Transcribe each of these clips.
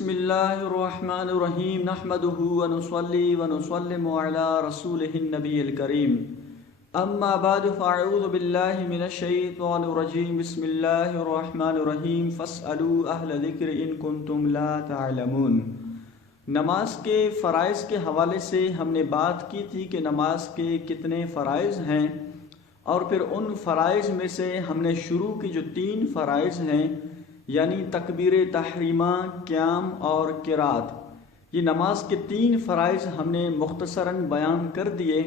बिस्मिल्लाहिर्रहमानिर्रहीम नहमदुहु व नुसल्ली व नुसल्लिमु अला रसूलिहिन नबिय्यिल करीम अम्मा बाद फ़अऊज़ु बिल्लाहि मिनश शैतानिर रजीम बिस्मिल्लाहिर्रहमानिर्रहीम फ़स्अलू अहल ज़िक्र इन कुंतुम ला तअलमून। नमाज के फ़राइज़ के हवाले से हमने बात की थी कि नमाज के कितने फ़राइज़ हैं, और फिर उन फ़राइज़ में से हमने शुरू की जो 3 फ़राइज़ हैं यानी तकबीर तहरीमा, क़याम और क़िरात, ये नमाज के 3 फ़राइज़ हमने मुख्तसरन बयान कर दिए।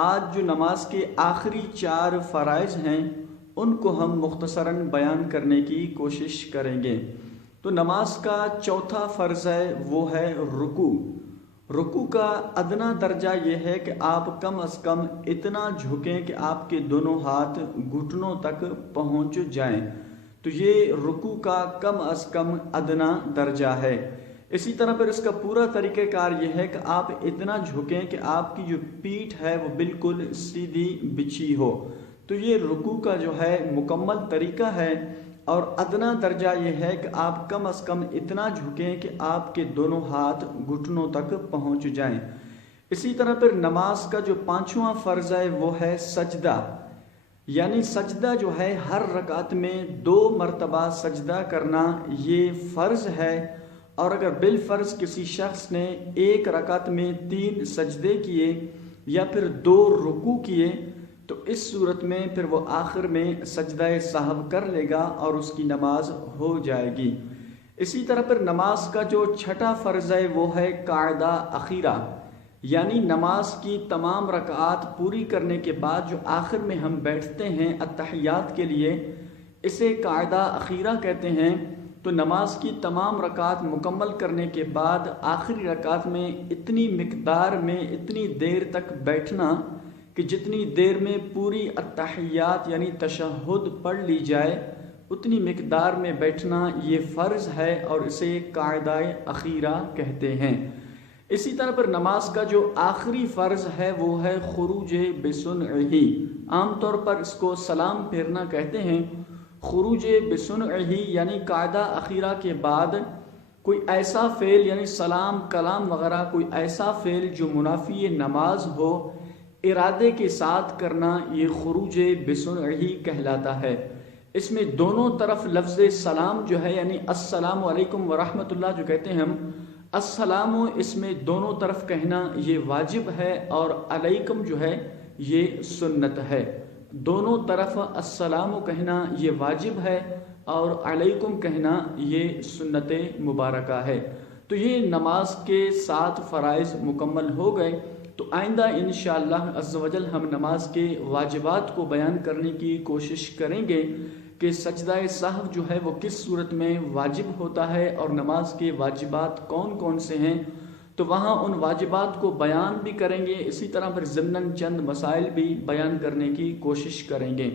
आज जो नमाज के आखिरी 4 फ़राइज़ हैं उनको हम मुख्तसरन बयान करने की कोशिश करेंगे। तो नमाज का चौथा फ़र्ज़ है वो है रुकू। रुकू का अदना दर्जा ये है कि आप कम अज़ कम इतना झुकें कि आपके दोनों हाथ घुटनों तक पहुँच जाएं। तो ये रुकू का कम अज़ कम अदना दर्जा है। इसी तरह फिर इसका पूरा तरीक़ेकार ये है कि आप इतना झुकें कि आपकी जो पीठ है वो बिल्कुल सीधी बिछी हो। तो ये रुकू का जो है मुकम्मल तरीका है। और अदना दर्जा ये है कि आप कम अज़ कम इतना झुकें कि आपके दोनों हाथ घुटनों तक पहुँच जाएं। इसी तरह फिर नमाज का जो 5वां फ़र्ज़ है वो है सजदा, यानी सजदा जो है हर रकात में 2 मरतबा सजदा करना ये फ़र्ज़ है। और अगर बिलफ़र्ज़ किसी शख्स ने एक रकात में 3 सजदे किए या फिर 2 रुकू किए तो इस सूरत में फिर वो आखिर में सजदा साहब कर लेगा और उसकी नमाज हो जाएगी। इसी तरह फिर नमाज का जो 6ठा फ़र्ज़ है वो है कायदा अखीरा, यानी नमाज की तमाम रकात पूरी करने के बाद जो आखिर में हम बैठते हैं अत्तहियात के लिए, इसे कायदा अखीरा कहते हैं। तो नमाज की तमाम रकात मुकम्मल करने के बाद आखिरी रकात में इतनी मिकदार में इतनी देर तक बैठना कि जितनी देर में पूरी अत्तहियात यानी तशहुद पढ़ ली जाए उतनी मिकदार में बैठना ये फ़र्ज़ है और इसे कायदा अखीरा कहते हैं। इसी तरह पर नमाज का जो आखिरी फ़र्ज़ है वो है खुरूज बिसुनही, आम तौर पर इसको सलाम फेरना कहते हैं। खुरूज बिसुनही यानी कायदा अखीरा के बाद कोई ऐसा फ़ेल यानी सलाम कलाम वगैरह कोई ऐसा फ़ेल जो मुनाफी नमाज हो, इरादे के साथ करना, ये खुरूज बिसुनही कहलाता है। इसमें दोनों तरफ लफ्ज़ सलाम जो है यानी अस्सलामु अलैकुम व रहमतुल्लाह जो कहते हैं हम, अस्सलामु इसमें दोनों तरफ कहना ये वाजिब है और अलैकुम जो है ये सुन्नत है। दोनों तरफ अस्सलामु कहना ये वाजिब है और अलैकुम कहना ये सुन्नत मुबारका है। तो ये नमाज के 7 फ़राइज़ मुकम्मल हो गए। तो आइंदा इंशाअल्लाह अज़्ज़ व जल हम नमाज के वाजिबात को बयान करने की कोशिश करेंगे कि सजदा साहब जो है वो किस सूरत में वाजिब होता है और नमाज के वाजिबात कौन कौन से हैं। तो वहाँ उन वाजिबात को बयान भी करेंगे, इसी तरह फिर ज़िम्नन चंद मसाइल भी बयान करने की कोशिश करेंगे।